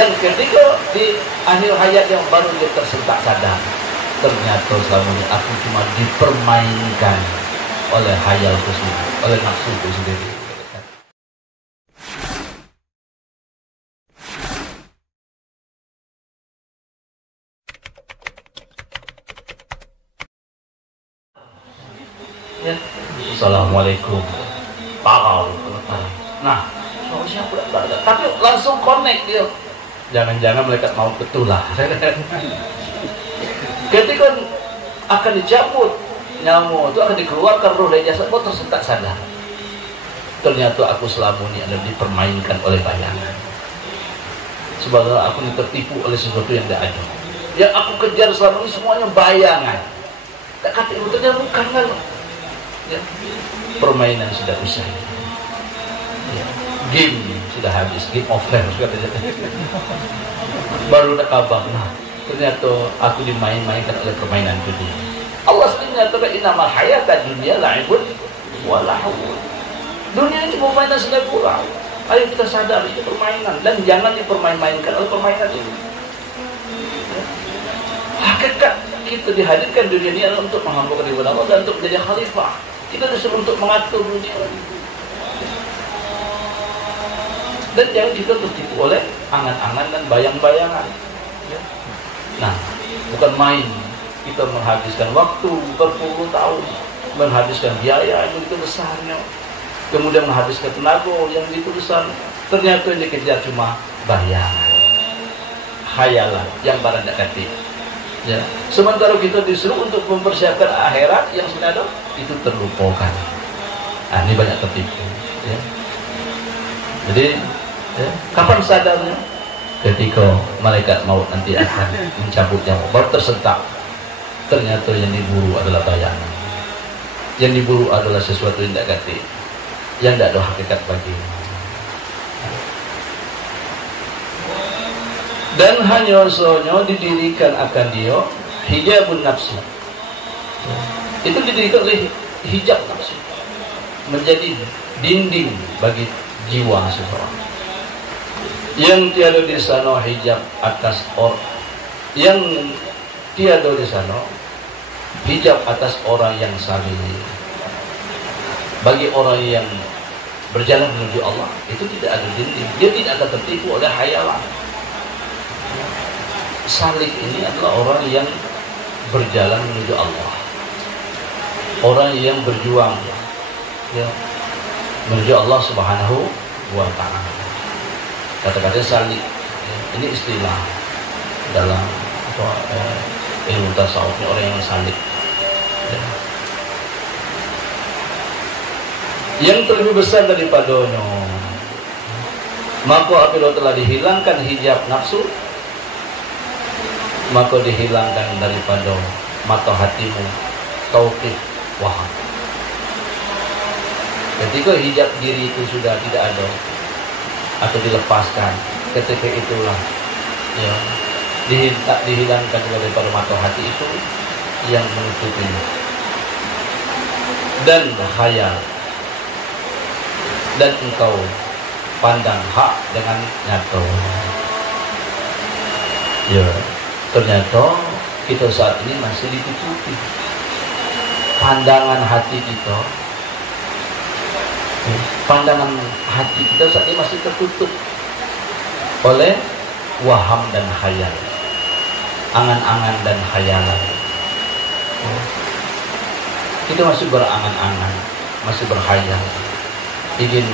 Dan ketika di akhir hayat yang baru dia tersentak sadar, ternyata selama ini aku cuma dipermainkan oleh hayalku sendiri, oleh nafsuku sendiri. Ya. Assalamualaikum. Pakau. Nah, siapa pula tapi langsung connect dia. Jangan-jangan malaikat maut betul lah. Ketika akan dicabut nyawa itu, akan dikeluarkan roh dari jasad, kau tersentak sadar. Ternyata aku selama ini adalah dipermainkan oleh bayangan. Sebenarnya aku tertipu oleh sesuatu yang tidak ada. Yang aku kejar selama ini semuanya bayangan. Tak kata itu ternyata bukan kan. Ya. Permainan sudah usai. Ya. Game sudah habis, game over baru nak kabar. Nah, ternyata aku dimain-mainkan oleh permainan dunia. Allah sendiri menyatakan innamal hayatad dunya la'ibun wa lahwun. Dunia ini cuma permainan senang pura. Ayo kita sadar itu permainan dan jangan dipermain-mainkan oleh permainan ini. Hakikat kita dihadirkan dunia ini adalah untuk menghambakan ibadah Allah dan untuk menjadi khalifah. Kita disuruh untuk mengatur dunia. Dan jangan kita tertipu oleh angan-angan dan bayang-bayangan. Ya. Nah, bukan main kita menghabiskan waktu berpuluh tahun, menghabiskan biaya yang begitu besarnya, kemudian menghabiskan tenaga yang begitu besar. Ternyata yang dikejar cuma bayangan, khayalan yang barang tak kati. Ya. Sementara kita disuruh untuk mempersiapkan akhirat yang sebenarnya itu terlupakan. Nah, ini banyak tertipu. Ya. Jadi ya, kapan sadarnya? Ketika malaikat maut nanti akan mencabut nyawa, baru tersentak. Ternyata yang diburu adalah bayangan. Yang diburu adalah sesuatu yang tidak gatif, yang tidak ada hakikat baginya. Dan hanya soalnya didirikan akan dia hijabun nafsi. Itu didirikan oleh hijab nafsi, menjadi dinding bagi jiwa seseorang. Yang tiada di sana hijab atas orang, yang tiada di sana hijab atas orang yang salih. Bagi orang yang berjalan menuju Allah itu tidak ada dinding, dia tidak akan tertipu oleh hayalan. Salih ini adalah orang yang berjalan menuju Allah, orang yang berjuang ya, menuju Allah Subhanahu wa ta'ala. Kata-kata salih ya, ini istilah dalam ilmu tasawufnya orang yang salih ya. Yang terlebih besar daripadanya, maka apabila telah dihilangkan hijab nafsu, maka dihilangkan daripada mata hatimu tauqif wahab. Ketika hijab diri itu sudah tidak ada atau dilepaskan, ketika itulah ya, dihilangkan daripada mata hati itu yang menutupinya, dan khayal, dan engkau pandang hak dengan nyata. Ya, ternyata kita saat ini masih ditutupi pandangan hati kita. Pandangan hati kita saat ini masih tertutup oleh waham dan khayal, angan-angan dan khayalan. Kita masih berangan-angan, masih berkhayal, ingin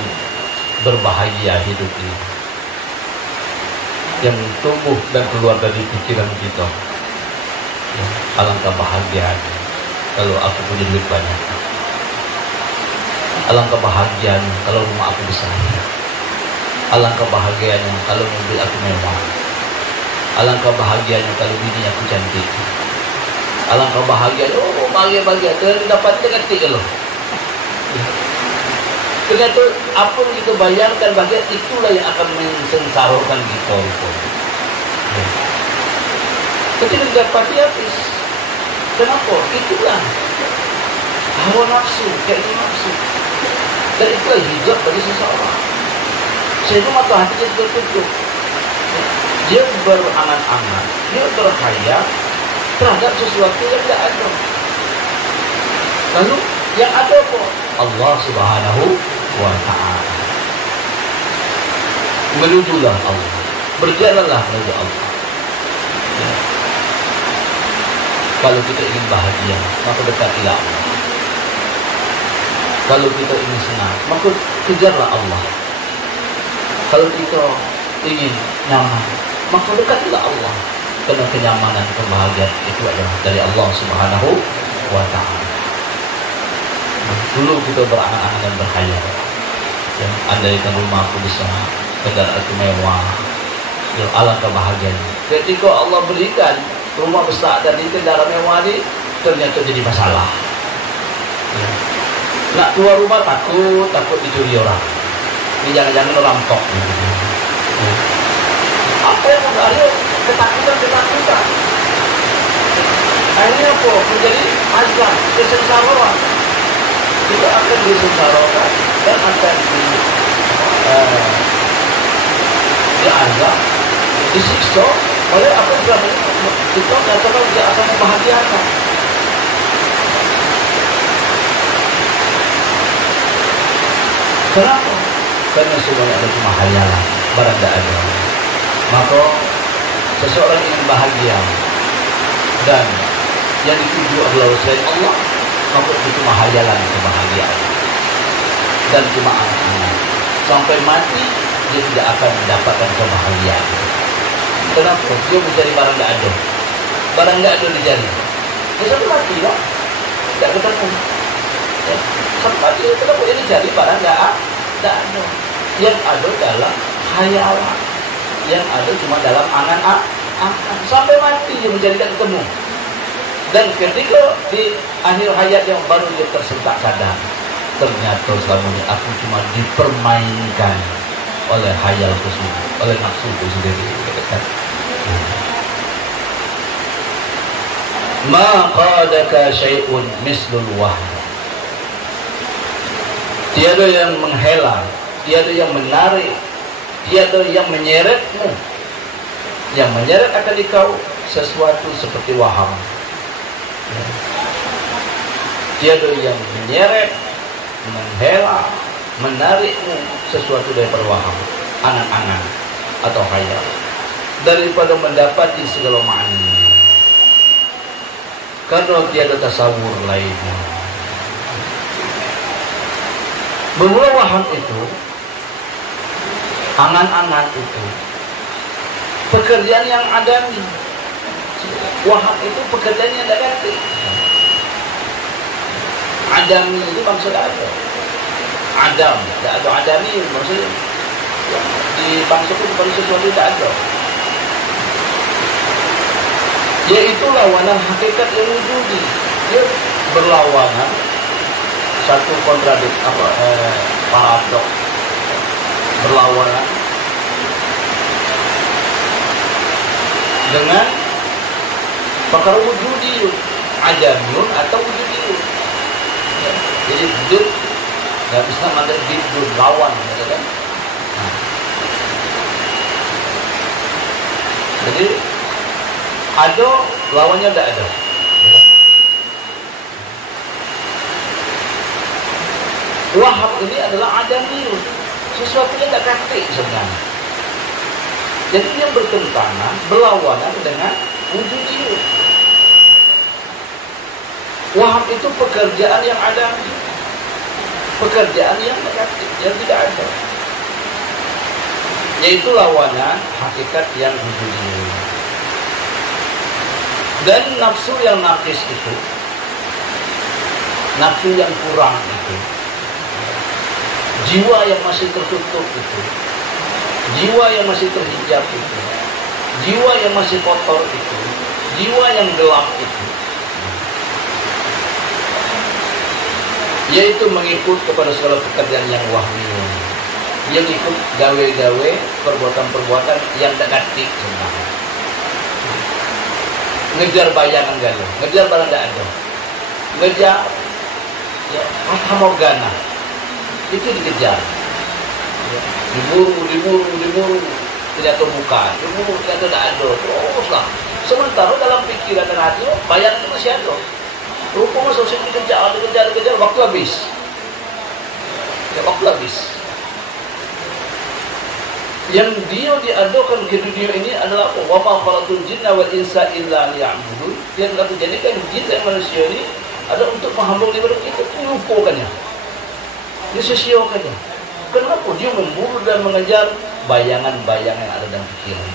berbahagia hidup ini yang tumbuh dan keluar dari pikiran kita. Alangkah bahagianya kalau aku punya duit banyak. Alangkah bahagianya kalau rumah aku besar. Alangkah bahagianya kalau mobil aku mewah. Alangkah bahagianya kalau bini aku cantik. Alangkah bahagianya, oh bahagia-bahagia, dapat ketik loh. Ternyata apa yang kita bayangkan bahagia itulah yang akan mensengsarakan kita. Ketika didapati habis. Kenapa? Itulah hawa nafsu, keinginan nafsu. Dan itulah hijab bagi seseorang. Sehingga mata hati jadi tertutup. berangan-angan, dia berkhayal terhadap sesuatu yang tidak ada. Lalu yang ada apa? Allah Subhanahu wa Ta'ala. Menujulah Allah, berjalanlah menuju Allah. Ya. Kalau kita ingin bahagia, maka dekatilah Allah. Kalau kita ingin senang, maka kejarlah Allah. Kalau kita ingin nyaman, maka dekatilah Allah. Karena kenyamanan, kebahagiaan itu adalah dari Allah Subhanahu wa Ta'ala. Dulu kita berangan-angan dan berkhayal, ya, andaikan rumahku besar, kendaraanku mewah, ya, alangkah bahagianya. Ketika Allah berikan rumah besar dan kendaraan mewah ini, ternyata jadi masalah. Ya. Nak keluar rumah takut dicuri orang. Ini jangan-jangan rampok. Ya. Apa yang ada? Ketakutan. Akhirnya apa? Menjadi azab, kesengsaraan. Kita akan disengsarakan dan akan diazab, disiksa oleh apa yang selama ini kita katakan dia akan membahagiakan. Kenapa? Karena semuanya ada cuma hayalan, barang tidak ada. Maka seseorang ingin bahagia dan yang dituju adalah selain Allah, maka itu cuma hayalan kebahagiaan dan cuma angan-angan. Sampai mati dia tidak akan mendapatkan kebahagiaan. Kenapa? Dia mencari barang tidak ada. Barang tidak ada dicari. Ya sampai mati lah, tidak ketemu. Ya, sampai mati kenapa dia dicari barang tidak ada. Yang ada dalam hayalan, yang ada cuma dalam angan-angan. Sampai mati dia mencarikan ketemu. Dan ketika di akhir hayat yang baru dia tersentak sadar, ternyata selama ini aku cuma dipermainkan oleh hayalku sendiri, oleh nafsuku sendiri. Ma qadaka syai'un mislul wahd. Tiada yang menghela, tiada yang menarik, tiada yang menyeretmu. Yang menyeret akan dikau sesuatu seperti waham. Tiada yang menyeret, menghela, menarikmu sesuatu daripada waham, angan-angan atau khayal, daripada mendapati segala makna. Karena tiada tasawur lainnya. Bermula waham itu, angan-angan itu, pekerjaan yang adami. Waham itu pekerjaan yang tidak ganti. Adami itu maksudnya ada. Adam, tidak ada adami maksudnya. Di bangsa itu bukan sesuatu tidak ada. Yaitu lawanan hakikat yang wujudi. Dia berlawanan, satu kontradik paradoks, berlawanan dengan perkara wujudi, adamiyun atau wujudiyun. Ya, jadi dud nggak bisa ada dud lawan, gitu kan? Nah. Jadi ada lawannya tidak ada. Wahab ini adalah adamiyun, sesuatu yang tidak kaktik sebenarnya. Jadi dia bertentangan, berlawanan dengan wujudiyun. Wahab itu pekerjaan yang adami, pekerjaan yang negatif, yang tidak ada. Yaitu lawanan hakikat yang wujudiyun. Dan nafsu yang naqis itu, nafsu yang kurang itu, jiwa yang masih tertutup itu, jiwa yang masih terhijab itu, jiwa yang masih kotor itu, jiwa yang gelap itu, yaitu mengikut kepada segala pekerjaan yang wahmiyun, yang ikut gawe-gawe, perbuatan-perbuatan yang negatif sebenarnya. Ngejar bayangan galau, ngejar barang tidak ada, ngejar ya, fata morgana, itu dikejar, ya, diburu, ternyata bukan, ternyata tidak ada, teruslah. Sementara dalam pikiran dan hati, bayangan itu masih ada. Rupanya sosial dikejar, waktu habis. Ya, waktu habis. Yang dia diadakan ke dunia ini adalah apa? Wa ma khalaqul jinna wal insa illa liya'budun. Yang kata jadikan jin dan manusia ini ada untuk menghamba ibadah kita, melupakannya. Dia sia-siakannya. Kenapa? Dia memburu dan mengejar bayangan-bayangan yang ada dalam pikiran.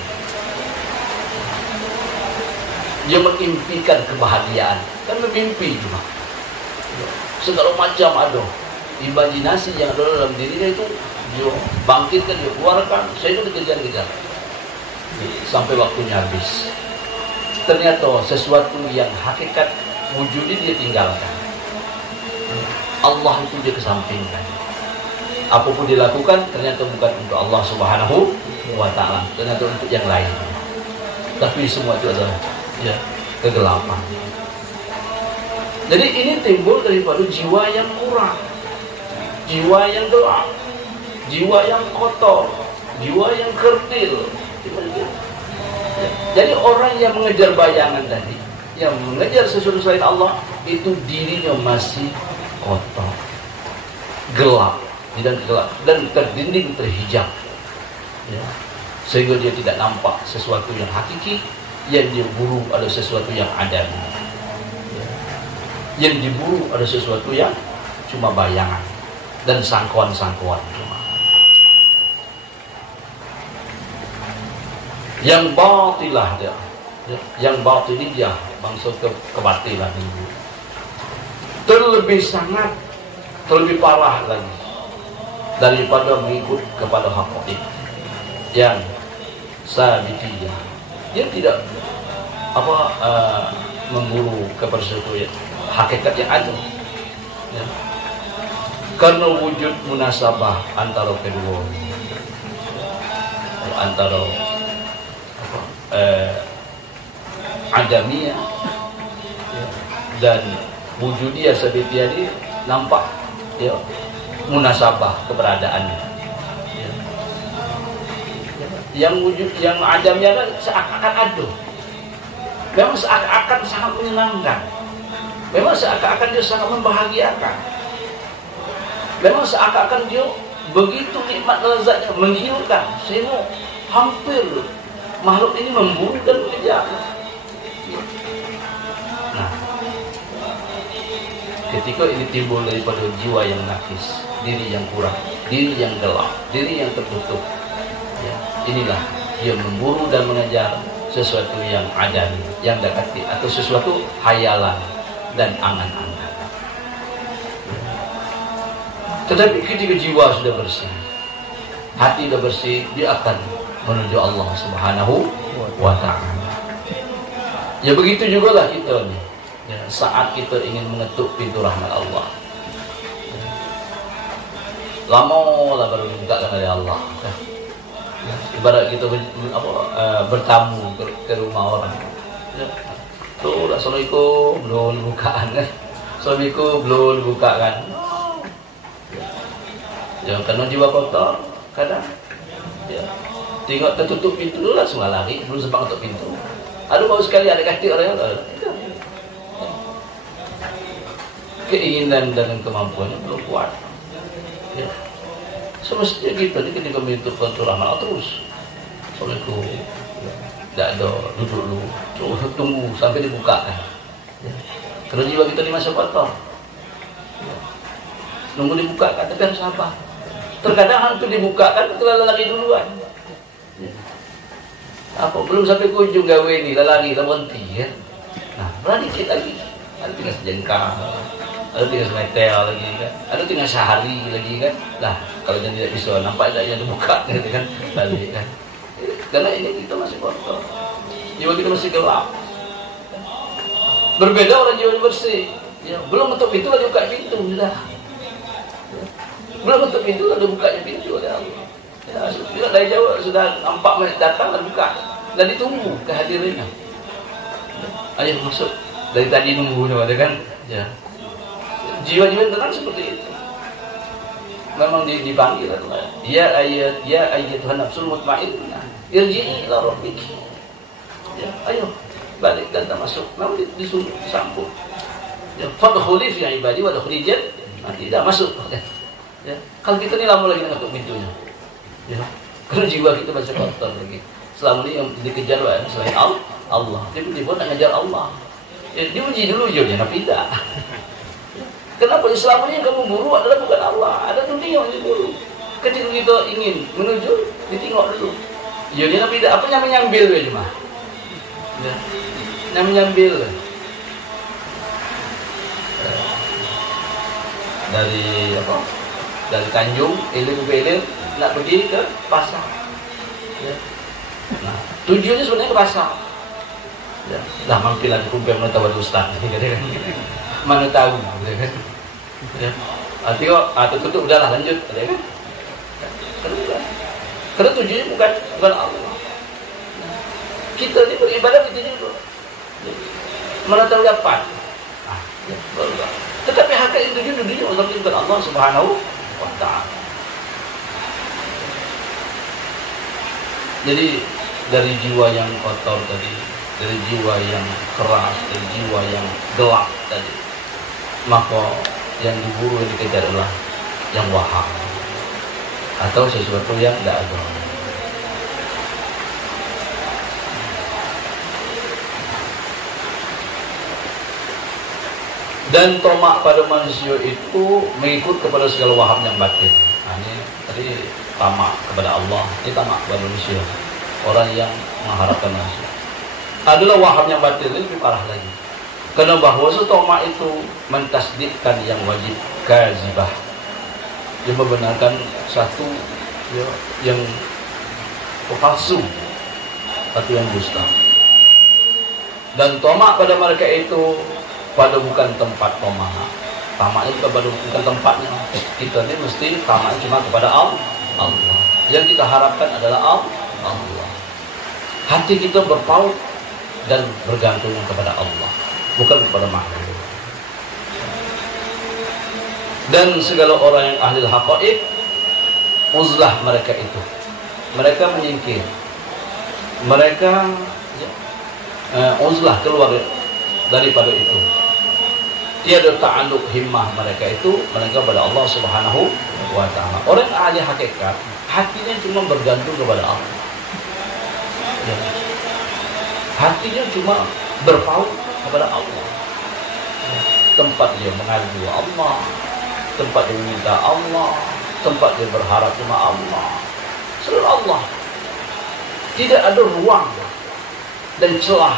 Dia mengimpikan kebahagiaan. Kan bermimpi juga. Segala macam ada. Imajinasi yang ada dalam dirinya itu dia bangkitkan, dia keluarkan. Saya itu dikejar-kejar sampai waktunya habis. Ternyata sesuatu yang hakikat wujudnya dia tinggalkan. Allah itu dia kesampingkan. Apapun dilakukan ternyata bukan untuk Allah Subhanahu wa ta'ala, ternyata untuk yang lain. Tapi semua itu adalah ya kegelapan. Jadi ini timbul daripada jiwa yang kurang, jiwa yang gelap, jiwa yang kotor, jiwa yang kerdil. Jadi orang yang mengejar bayangan tadi, yang mengejar sesuatu selain Allah, itu dirinya masih kotor, gelap, dan terdinding, terhijab, ya. Sehingga dia tidak nampak sesuatu yang hakiki. Yang diburu ada sesuatu yang ada, ya. Yang diburu ada sesuatu yang cuma bayangan dan sangkuan-sangkuan cuma. Yang batilah dia, ya. Yang batiniyah, bangsa kebatilan ini terlebih parah lagi daripada mengikut kepada hakikat yang sabitiyah. Dia tidak memburu kepada sesuatu hakikat yang ada, ya. Karena wujud munasabah antara kedua, antara adamiyah, ya, dan wujudiyah sabitiyah ini nampak, ya, munasabah keberadaannya. Yang wujud, yang adamnya kan seakan-akan ada. Memang seakan-akan sangat menyenangkan. Memang seakan-akan dia sangat membahagiakan. Memang seakan-akan dia begitu nikmat lezatnya, menggiurkan. Sehingga hampir makhluk ini memburu dan mengejar. Nah, ketika ini timbul daripada jiwa yang nakis, diri yang kurang, diri yang gelap, diri yang tertutup, ya, inilah dia memburu dan mengejar sesuatu yang ada, yang dekati, atau sesuatu hayalan dan angan-angan. Tetapi ketika jiwa sudah bersih, hati sudah bersih, dia akan menuju Allah Subhanahu wa ta'ala. Ya begitu juga lah kita nih, ya, saat kita ingin mengetuk pintu rahmat Allah, lama lah baru buka oleh Allah. Ibarat kita bertamu ke rumah orang, ya. Tuh, assalamualaikum, belum bukaan kan? Assalamualaikum, belum bukaan. Ya, karena jiwa kotor, kadang, ya, tengok tertutup pintu dulu lah, semua lari, belum sempat tutup pintu. Aduh, baru sekali ada kaki orang yang keinginan dan kemampuannya belum kuat, ya. Semestinya kita ini ketika menyentuh pintu rahmat terus, assalamualaikum, tidak ada, duduk dulu, tunggu sampai dibukakan, ya. Kalau jiwa kita di masa kotor, ya, nunggu dibukakan, tapi harus sabar. Terkadang hampir dibukakan, itu lari duluan, ya. Apa belum sampai ke ujung gawe ini, lari berhenti, ya. Nah, berani dikit lagi, nanti tinggal sejengkal, ada tinggal semeter lagi kan, ada tinggal sehari lagi kan. Lah kalau yang tidak bisa nampak tidak yang dibuka gitu kan, balik kan. Karena ini kita masih kotor, jiwa kita masih gelap. Berbeda orang jiwa bersih, ya, belum untuk pintu lagi buka pintu sudah, ya. Belum untuk pintu lagi bukanya pintu oleh Allah, ya. Sudah dari jauh sudah nampak datang dan buka dan ditunggu kehadirannya, ya. Ayo masuk, dari tadi nunggunya ada kan, ya. Jiwa-jiwa tenang seperti itu. Memang dipanggil adalah ya ayat Tuhan nafsul mutmainnah. Irji'i ila rabbiki. Ya, ayo balik dan masuk. Namun disuruh disambut. Ya, fadkhuli fi ibadi wa dkhuli jannah. Tidak masuk. Ya. Kalau kita ni lama lagi nak ketuk pintunya. Ya. Kalau jiwa kita masih kotor lagi. Selama ini yang dikejar selain Allah. Dia pun nak ngejar Allah. Ya, dia uji dulu jodohnya, tapi tidak. Kenapa selama ini yang kamu buru adalah bukan Allah, ada dunia yang diburu. Ketika kita ingin menuju, ditengok dulu. Jodohnya tapi tidak. Apa yang menyambil ya cuma? Ya. Yang menyambil. Dari apa? Dari Tanjung, Ilir ke Ilir, nak pergi ke pasar. Ya. Nah, tujuannya sebenarnya ke pasar. Ya. Lah mangkilan kumpul mana tahu ustaz, mana tahu, kan? Ya. Atau tutup udahlah lanjut, kan? Karena tujuannya bukan Allah. Kita ni beribadah kita juga. Mana tahu dapat. Ya, tetapi hakikat itu dunia untuk bukan Allah Subhanahu wa ta'ala. Jadi dari jiwa yang kotor tadi, dari jiwa yang keras, dari jiwa yang gelap tadi, maka yang diburu yang dikejar adalah yang waham atau sesuatu yang tidak ada. Dan tomak pada manusia itu mengikut kepada segala waham yang batin. Nah, ini tadi tamak kepada Allah, ini tamak kepada manusia. Orang yang mengharapkan manusia adalah waham yang batin, ini lebih parah lagi. Karena bahwa tomak itu mentasdikkan yang wajib kazibah, yang membenarkan satu ya, yang palsu atau yang dusta. Dan tomak pada mereka itu pada bukan tempat tomak. Tamaknya juga bukan tempatnya. Kita ini mesti tamak cuma kepada Allah. Yang kita harapkan adalah Allah. Hati kita berpaut dan bergantung kepada Allah, bukan kepada makhluk. Dan segala orang yang ahli haqaiq, uzlah mereka itu. Mereka menyingkir. Mereka uzlah keluar daripada itu. Tiada ta'alluq himmah mereka itu mereka kepada Allah Subhanahu wa ta'ala. Orang ahli hakikat, hatinya cuma bergantung kepada Allah. Ya. Hatinya cuma berpaut kepada Allah. Ya. Tempat dia mengadu Allah, tempat dia meminta Allah, tempat dia berharap cuma Allah. Selalu Allah. Tidak ada ruang dan celah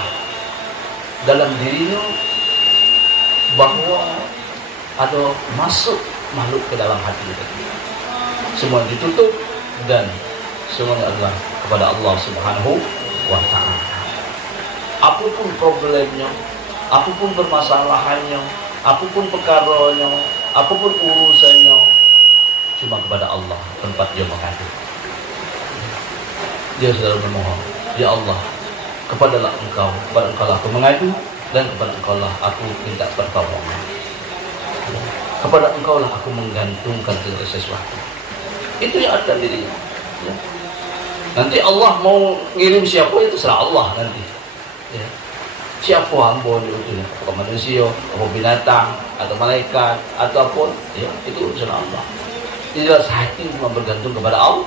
dalam dirinya bahwa ada masuk makhluk ke dalam hati kita. Semua ditutup dan semuanya adalah kepada Allah Subhanahu wa ta'ala. Apapun problemnya, apapun permasalahannya, apapun perkaranya, apapun urusannya, cuma kepada Allah tempat dia mengadu. Dia selalu memohon, ya Allah, kepadalah Engkau, kepada Engkau lah aku mengadu, dan kepada Engkau lah aku minta pertolongan. Kepada Engkau lah aku menggantungkan segala sesuatu. Itu yang ada dirinya. Ya. Nanti Allah mau ngirim siapa itu serah Allah nanti. Ya. Siapa hamba itu, apakah manusia, atau binatang, atau malaikat, ataupun ya, itu urusan Allah. Jelas hati cuma bergantung kepada Allah.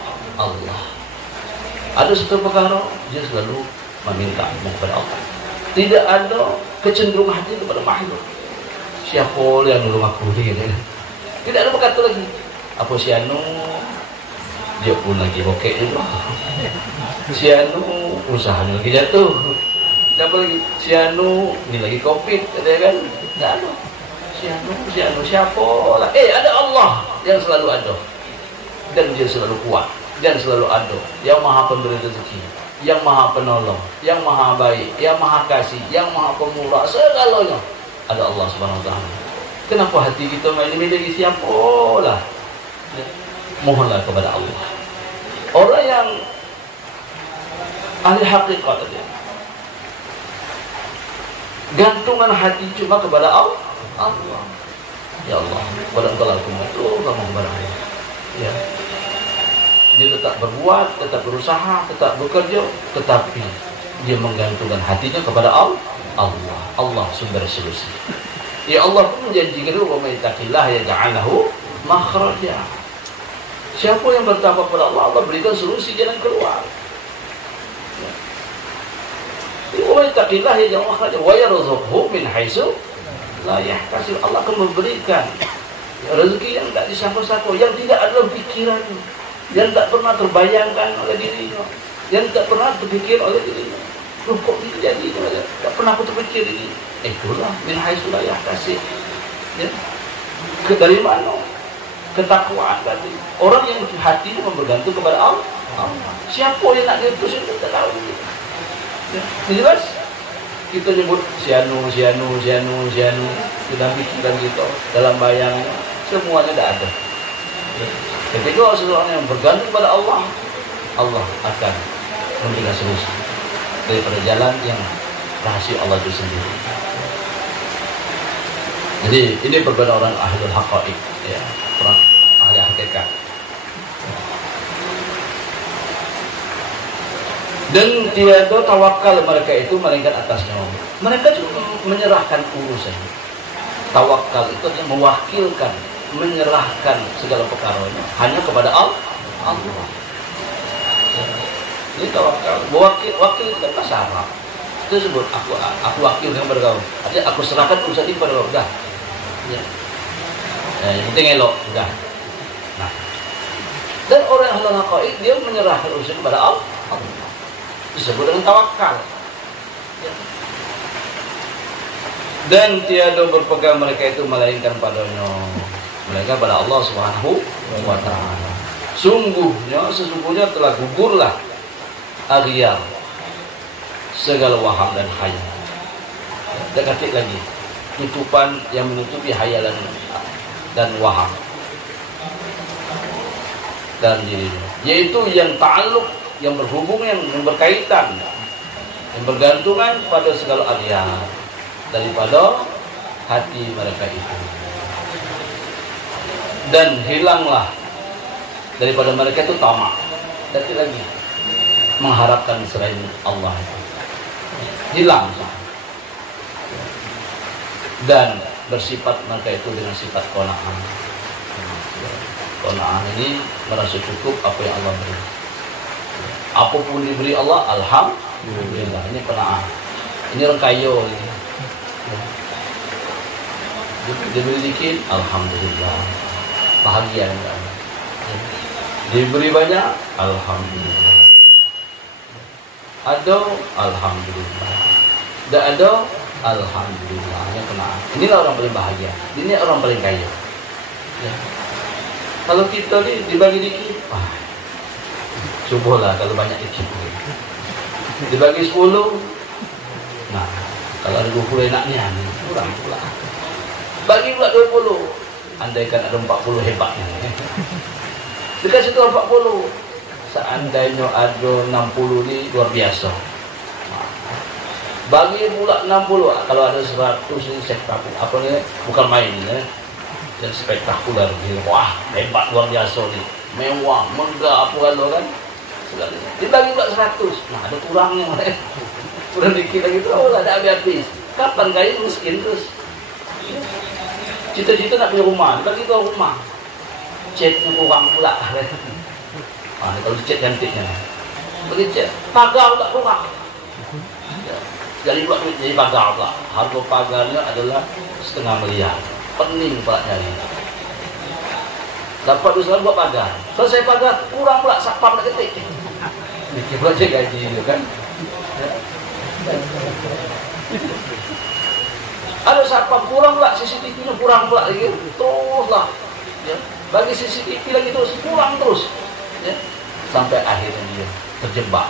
Ada satu perkara dia selalu meminta kepada Allah. Tidak ada kecenderungan hati kepada makhluk. Siapa yang nolong aku ni? Tidak ada berkata lagi. Apa si anu? Dia pun lagi bokek juga. Si anu usahanya lagi jatuh. Siapa lagi? Si anu ni lagi covid, kan? Tak ada. Si anu siapa lah? Ada Allah yang selalu ada. Dan dia selalu kuat dan selalu ada. Yang maha pemberi rezeki, yang maha penolong, yang maha baik, yang maha kasih, yang maha pemurah, segalanya ada Allah Subhanahu wa ta'ala. Kenapa hati kita milih siapa lah? Mohonlah kepada Allah. Orang yang ahli hakikat tadi, gantungan hati cuma kepada Allah. Ya Allah, kepada Engkau lah aku kamu kepada Allah. Ya. dia tetap berbuat, tetap berusaha, tetap bekerja, tetapi dia menggantungkan hatinya kepada Allah. Allah sumber solusi. Ya Allah pun menjanjikan, wa may yattaqillah yaj'al lahu makhraja. Siapa yang bertakwa kepada Allah, Allah berikan solusi jalan keluar. Wa may yattaqillah yaj'al lahu makhraja wa yarzuqhu min haitsu la yahtasib. Allah akan memberikan rezeki yang tidak disangka-sangka, yang tidak ada pikiran, yang tak pernah terbayangkan oleh dirinya, yang tak pernah terpikir oleh dirinya. Loh, kok ini jadi? Tak pernah aku terpikir ini. Itulah min haitsu la yahtasib. Ya. Dari mana? Ketakwaan tadi. Orang yang hatinya bergantung kepada Allah. Siapa yang nak diutus itu tak tahu. Ya. Jelas? Kita nyebut sianu dalam pikiran kita, dalam bayangan, semuanya tidak ada. Ya. Ketika seseorang yang bergantung pada Allah, Allah akan memberikan solusi daripada jalan yang rahasia Allah itu sendiri. Jadi ini perbedaan orang ahlul haqaiq, ya, orang ahli hakikat. Dan tiada tawakal mereka itu melainkan atasnya. Mereka juga menyerahkan urusan. Tawakal itu adalah mewakilkan, menyerahkan segala perkaranya hanya kepada Allah. Ini tawakal. Wakil itu kan bahasa Arab. Itu sebut aku wakil kepada kau. Artinya aku serahkan urusan ini kepada kau. Dah. Ya. Yang penting elok. Dah. Nah. Dan orang yang ahlul haqaiq dia menyerahkan urusan kepada Allah. Disebut dengan tawakal. Ya. Dan tiada berpegang mereka itu melainkan padanya, melainkan pada Allah Subhanahu wa ta'ala. Sesungguhnya telah gugurlah aghiyar segala waham dan khayal. Dan kata lagi, tutupan yang menutupi hayalan dan waham dalam dirinya, yaitu yang ta'alluq, yang berhubung, yang berkaitan, yang bergantungan pada segala aghiyar daripada hati mereka itu. Dan hilanglah daripada mereka itu tamak, dan lagi mengharapkan selain Allah itu. Hilang. Dan bersifat mereka itu dengan sifat qanaah. Qanaah ini merasa cukup apa yang Allah beri. Apapun diberi Allah, alhamdulillah. Ini qanaah. Ini orang kaya ini. Diberi dikit, alhamdulillah. Bahagia enggak? Diberi banyak, alhamdulillah. Ada, alhamdulillah. Tak ada, alhamdulillah. Yang kena. Inilah orang paling bahagia. Ini orang paling kaya. Ya. Kalau kita ni dibagi dikit, cubalah kalau banyak dikit. Dibagi 10, nah, kalau ada 20 enaknya, kurang pula. Bagi pula 20, andaikan ada 40 hebatnya. Dikasih tu 40. Seandainya ada 60 ni luar biasa. Bagi pula 60, kalau ada 100 ni spektakuler. Apa ni? Bukan main ni. Dan spektakuler. Wah, hebat luar biasa ni. Mewah, megah apa kalau kan. Dibagi pula 100. Nah, ada kurangnya. Kurang dikit lagi tu, tak ada habis-habis. Kapan kaya miskin terus? Cita-cita nak punya rumah, bagi tu rumah. Ceknya kurang pula. Kalau cat cantiknya, bagi cat pagar pula kurang. Jadi buat duit jadi pagar pula. Harga pagarnya adalah 0,5 miliar. Pening pula nyari. Dapat usaha buat pagar. Selesai pagar kurang pula sapam nak ketik. Mikir pula cek gaji itu kan. Ada sapam kurang pula, CCTV-nya kurang pula lagi. Teruslah. Ya. Bagi CCTV lagi terus kurang terus. Ya. Sampai akhirnya dia terjebak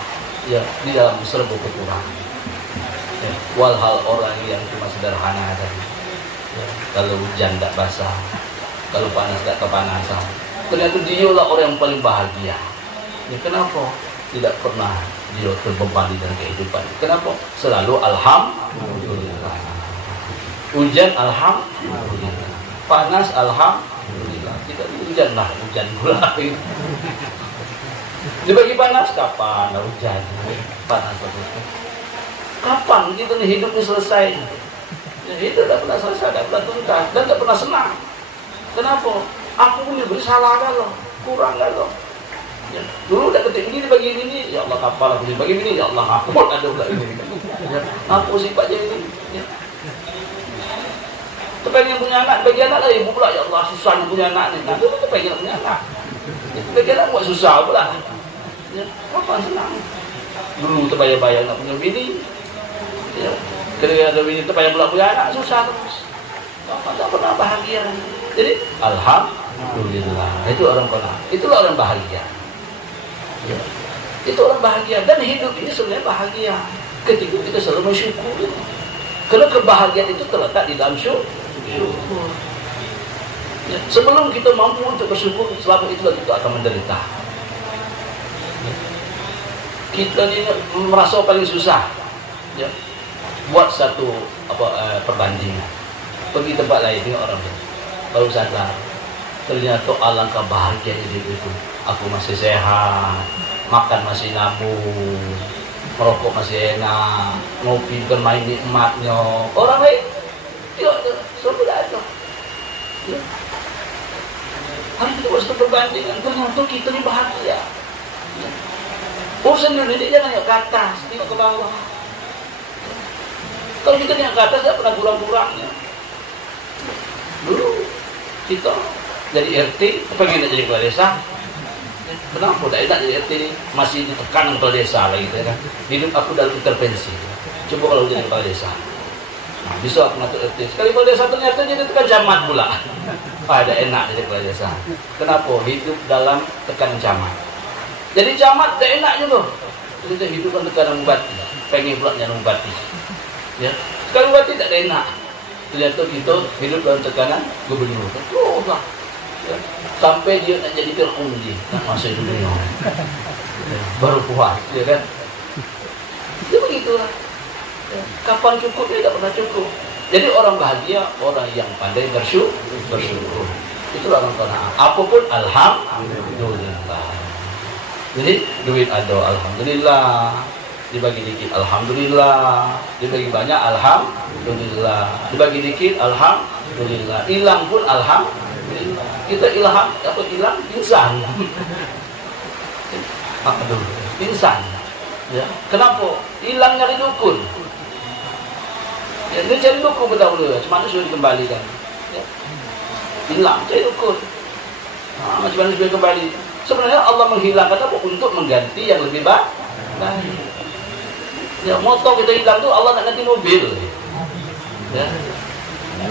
ya di dalam serbu kekurangan. Ya. Walhal orang yang cuma sederhana tadi. Ya. Kalau hujan tak basah, kalau panas tak kepanasan. Ternyata dia lah orang yang paling bahagia. Ya, kenapa? Tidak pernah dia terbebani dalam kehidupan. Kenapa? Selalu alhamdulillah. Hujan alhamdulillah. Panas alhamdulillah. Tidak hujan lah, hujan pula. Dibagi panas kapan? Hujan, panas terus. Kapan kita nih hidup ini selesai? Ya, hidup tidak pernah selesai, tidak pernah tuntas, dan tidak pernah senang. Kenapa? Aku punya bersalah kan loh, kurang kan loh. Ya, dulu udah ketik ini dibagi ini, ya Allah kapal aku dibagi ini, ya Allah aku ada pula ini. Ya, aku sifat jadi ini. Ya. Kepengen punya anak, bagi anak lah ibu pula, ya Allah susah punya anak nih. Nah, itu kepengen punya anak. Ya, bagi anak buat susah pula. Ya, kapan senang? Dulu terbayang-bayang nak punya bini. Ya, ketika ada bini terbayang pula punya anak, susah terus. Tak pernah bahagia. Jadi, alhamdulillah. Itu orang qanaah. Itulah orang bahagia. Ya. Itu orang bahagia. Dan hidup ini sebenarnya bahagia ketika kita selalu mensyukuri. Karena kebahagiaan itu terletak di dalam syukur. Ya. Sebelum kita mampu untuk bersyukur, selama itulah kita akan menderita. Ya. Kita ini merasa paling susah. Ya. Buat satu perbandingan. Pergi tempat lain dengan orang lain. Baru sadar, ternyata alangkah bahagia hidup itu. Aku masih sehat, makan masih nabung, merokok masih enak, ngopi bukan main nikmatnya. Orang lain, sudah ada. Ya. Harus kita buat satu perbandingan. Ternyata kita ini bahagia. Ya. Urusan dunia jangan yang ke atas, tengok ke bawah. Kalau kita yang ke atas tidak pernah kurang-kurangnya. Dulu kita jadi RT, pengen jadi kepala desa. Kenapa tidak enak jadi RT ini? Masih tekanan kepala desa lagi, gitu, kan? Hidup aku dalam intervensi. Coba kalau jadi kepala desa. Nah, bisa aku ngatur RT. Sekali kepala desa ternyata jadi tekan camat pula. Ada enak jadi kepala desa. Kenapa? Hidup dalam tekanan camat. Jadi camat tidak enak juga. Kita hidup dalam tekanan bupati. Pengen pula nyari bupati. Ya. Sekali bupati tidak enak. Ternyata kita hidup dalam tekanan gubernur. Oh lah. Ya. Sampai dia nak jadi terkunci masa dunia. Ya. Baru puas, ya kan? Dia begitulah. Ya. Kapan cukup dia tak pernah cukup. Jadi orang bahagia, orang yang pandai bersyukur. Itulah orang qanaah. Apapun alhamdulillah. Jadi duit ada alhamdulillah. Dibagi dikit alhamdulillah, dibagi banyak alhamdulillah, dibagi dikit alhamdulillah, hilang pun alhamdulillah. Kita hilang insan. Aduh, insan. Ya. Kenapa? Hilang nyari dukun. Ya, dia cari dukun berdahulu, macam mana sudah dikembalikan? Ya. Hilang cari dukun. Nah, macam mana sudah kembali? Sebenarnya Allah menghilangkan apa? Untuk mengganti yang lebih baik. Ya, motor kita hilang tu Allah nak ganti mobil. Ya.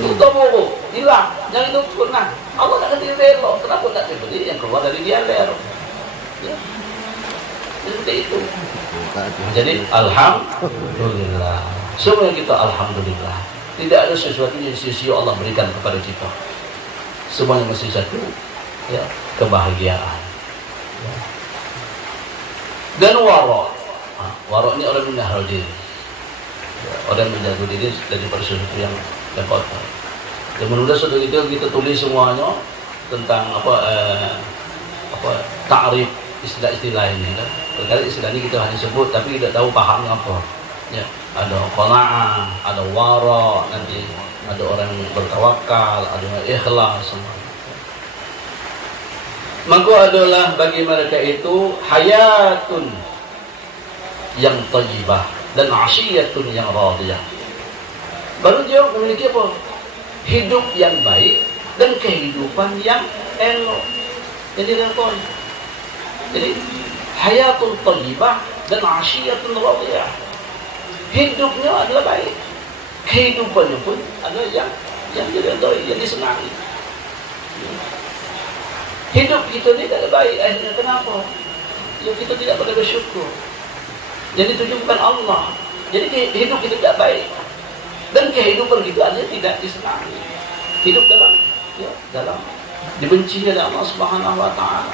Motor buruk hilang, jangan itu pernah. Allah nak ganti belok. Kenapa tak dibeli yang keluar dari dialer? Ya. Seperti itu. Jadi alhamdulillah. Semua kita alhamdulillah. Tidak ada sesuatu yang sia-sia Allah berikan kepada kita. Semuanya mesti satu, ya, kebahagiaan. Ya. Dan wara. Wara ini orang menjaga diri. Orang menjaga diri dari sesuatu yang kotor. Dan menurut suatu kita tulis semuanya tentang ta'rif istilah-istilah ini kan. Terkadang istilah ini kita hanya sebut tapi tidak tahu pahamnya apa. Ya, ada qanaah, ada wara, nanti ada orang bertawakal, ada yang ikhlas semua. Maka adalah bagi mereka itu hayatun yang thayyibah dan asyiyatun yang radiyah. Baru dia memiliki apa? Hidup yang baik dan kehidupan yang elok. Jadi apa? Jadi hayatun thayyibah dan asyiyatun radiyah. Hidupnya adalah baik, kehidupannya pun adalah yang diridhai, yang disenangi. Hidup kita ini tidak baik, akhirnya kenapa? Ya kita tidak boleh bersyukur. Jadi tujuan bukan Allah. Jadi hidup kita tidak baik. Dan kehidupan kita aja tidak disenangi. Hidup dalam dibenci oleh Allah Subhanahu wa taala.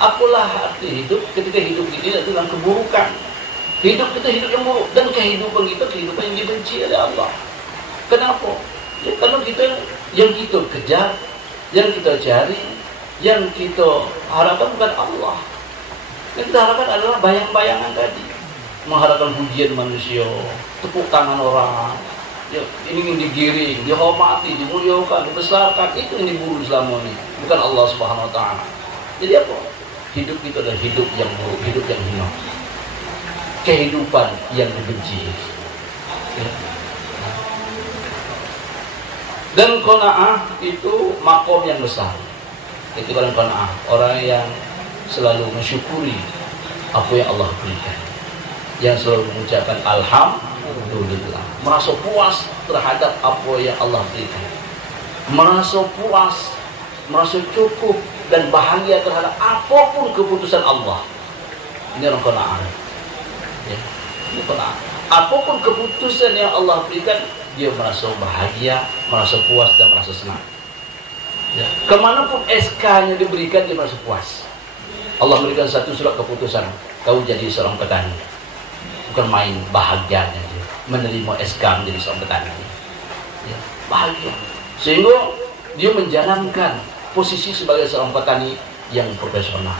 Apalah arti hidup ketika hidup kita dalam keburukan. Hidup kita hidup yang buruk dan kehidupan kita kehidupan yang dibenci oleh Allah. Kenapa? Ya karena yang kita kejar, yang kita cari, yang kita harapkan bukan Allah. Yang kita harapkan adalah bayang-bayangan tadi, mengharapkan pujian manusia, tepuk tangan orang, ya, ini ingin digiring, dihormati, dimuliakan, dibesarkan. Itu yang diburu selama ini, bukan Allah Subhanahu Wa Taala. Jadi apa? Hidup itu adalah hidup yang buruk, hidup yang hina, kehidupan yang dibenci. Ya. Dan qanaah itu makom yang besar. Itu orang qanaah, orang yang selalu mensyukuri apa yang Allah berikan, yang selalu mengucapkan alhamdulillah, merasa puas terhadap apa yang Allah berikan, merasa puas, merasa cukup dan bahagia terhadap apapun keputusan Allah. Ini orang qanaah. Ya, ini qanaah. Apapun keputusan yang Allah berikan, dia merasa bahagia, merasa puas dan merasa senang. Ya. Kemanapun SK-nya diberikan, dia merasa puas. Allah berikan satu surat keputusan, kau jadi seorang petani. Bukan main, bahagianya dia menerima SK menjadi seorang petani. Ya, bahagia. Sehingga dia menjalankan posisi sebagai seorang petani yang profesional,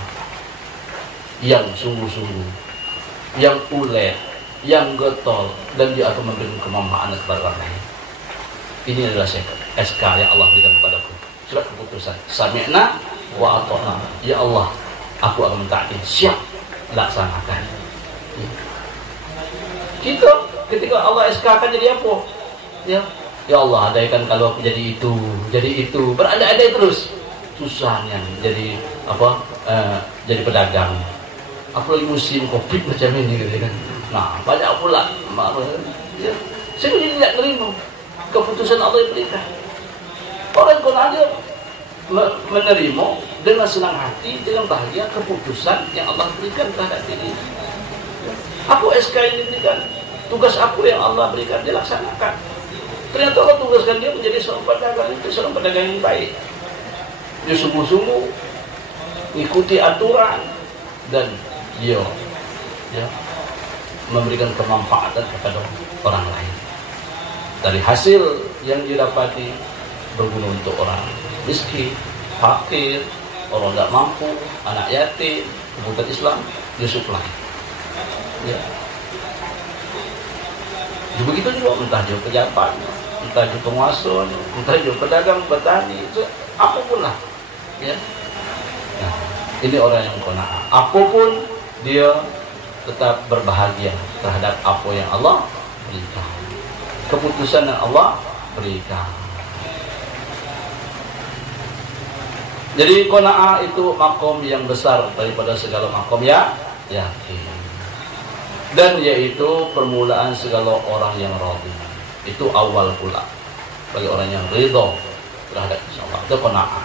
yang sungguh-sungguh, yang ulet, yang getol, dan dia akan memberikan kemanfaatan kepada orang lain. Ini adalah SK yang Allah berikan kepadaku. Surat keputusan. Sami'na wa ata'na. Ya Allah, aku akan mentaati. Siap, laksanakan. Kita ketika Allah SK kan jadi apa? Ya, ya Allah, andaikan kalau aku jadi itu, berandai-andai terus. Susahnya jadi apa? Jadi pedagang. Apalagi musim Covid macam ini, gitu kan. Nah, banyak pula ya, saya tidak terima keputusan Allah yang berikan. Orang qanaah dia menerima dengan senang hati, dengan bahagia keputusan yang Allah berikan terhadap diri. Aku SK ini berikan, tugas aku yang Allah berikan dilaksanakan. Ternyata Allah tugaskan dia menjadi seorang pedagang yang baik. Dia sungguh-sungguh mengikuti aturan dan dia ya, memberikan kemanfaatan kepada orang lain. Dari hasil yang didapati berguna untuk orang miskin, fakir, orang tidak mampu, anak yatim, kebutuhan Islam, dia suplai. Ya. Begitu juga entah dia pejabat, entah dia penguasa, entah dia pedagang, petani, apapun lah. Ya. Nah, ini orang yang qanaah. Apapun dia tetap berbahagia terhadap apa yang Allah berikan, keputusan yang Allah berikan. Jadi qanaah itu makom yang besar daripada segala makom ya yakin, dan yaitu permulaan segala orang yang radhi. Itu awal pula bagi orang yang ridho terhadap Allah. Itu qanaah.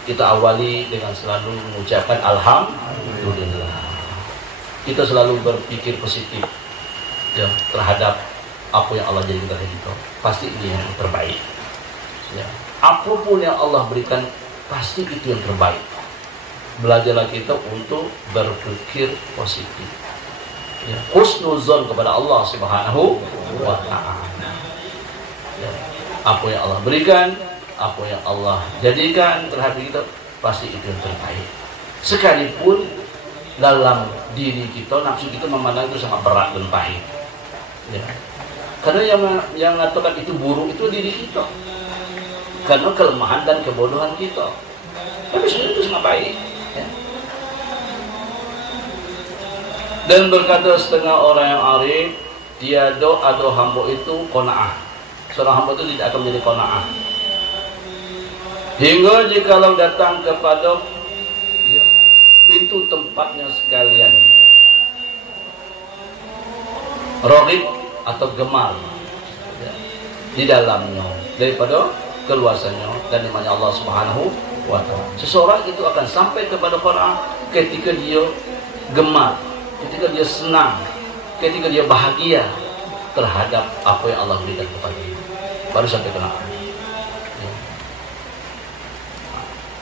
Kita awali dengan selalu mengucapkan alhamdulillah. Kita selalu berpikir positif ya, terhadap apa yang Allah jadikan terhadap kita. Pasti ini yang terbaik ya. Apapun yang Allah berikan, pasti itu yang terbaik. Belajarlah kita untuk berpikir positif ya. Husnuzon kepada Allah Subhanahu wa Ta'ala ya. Apa yang Allah berikan, apa yang Allah jadikan terhadap kita, pasti itu yang terbaik. Sekalipun dalam diri kita, nafsu kita memandang itu sangat berat dan pahit ya. Karena yang mengatakan itu buruk itu diri kita, karena kelemahan dan kebodohan kita. Tapi sebenarnya itu sangat baik ya. Dan berkata setengah orang yang arif, tiada ada hamba itu qanaah. Seorang hamba itu tidak akan menjadi qanaah hingga jikalau datang kepada pintu tempatnya sekalian, rohib atau gemar ya, di dalamnya daripada keluasannya dan namanya Allah Subhanahu wa Ta'ala. Seseorang itu akan sampai kepada qanaah ketika dia gemar, ketika dia senang, ketika dia bahagia terhadap apa yang Allah berikan kepadanya, baru sampai qanaah ya.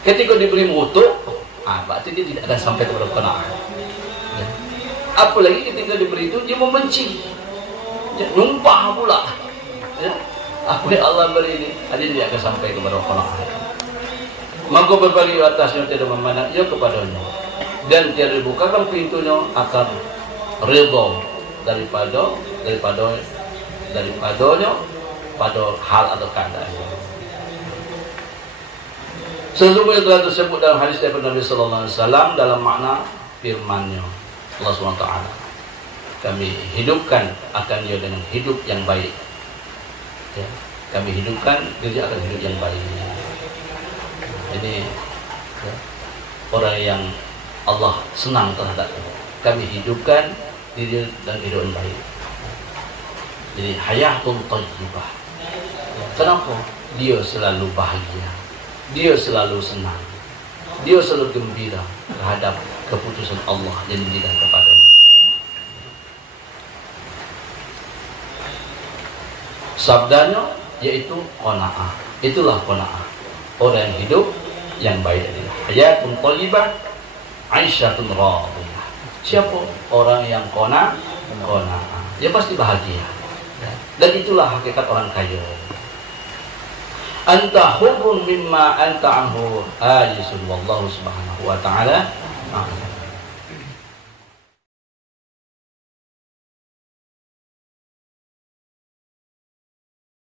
Ketika diberi mutu, berarti dia tidak akan sampai kepada qanaah ya. Apalagi ketika diberi itu dia membenci ya, numpah pula ya. Apa yang Allah beri ini, dia akan sampai kepada qanaah. Maka berbalik atasnya tidak memandang ia kepadanya, dan tiada dibukakan pintunya akan ridho daripadanya pada hal atau keadaan. Sesungguhnya telah tersebut dalam hadis dari Nabi Sallallahu Alaihi Wasallam dalam makna firman-Nya Allah SWT, kami hidupkan akan dia dengan hidup yang baik. Ya, kami hidupkan dia akan hidup yang baik. Ini ya, orang yang Allah senang terhadap kami hidupkan diri dan hidup yang baik. Jadi hayatun thayyibah. Kenapa? Dia selalu bahagia, dia selalu senang, dia selalu gembira terhadap keputusan Allah yang diberikan kepadanya. Sabdanya yaitu qanaah. Itulah qanaah. Orang yang hidup yang baik adalah hayatun thayyibah, aisyatun radiyah. Siapa orang yang qanaah? Dia pasti bahagia. Dan itulah hakikat orang kaya. Anta hurrun mimma anta anhu ajisun wallahu subhanahu wa ta'ala.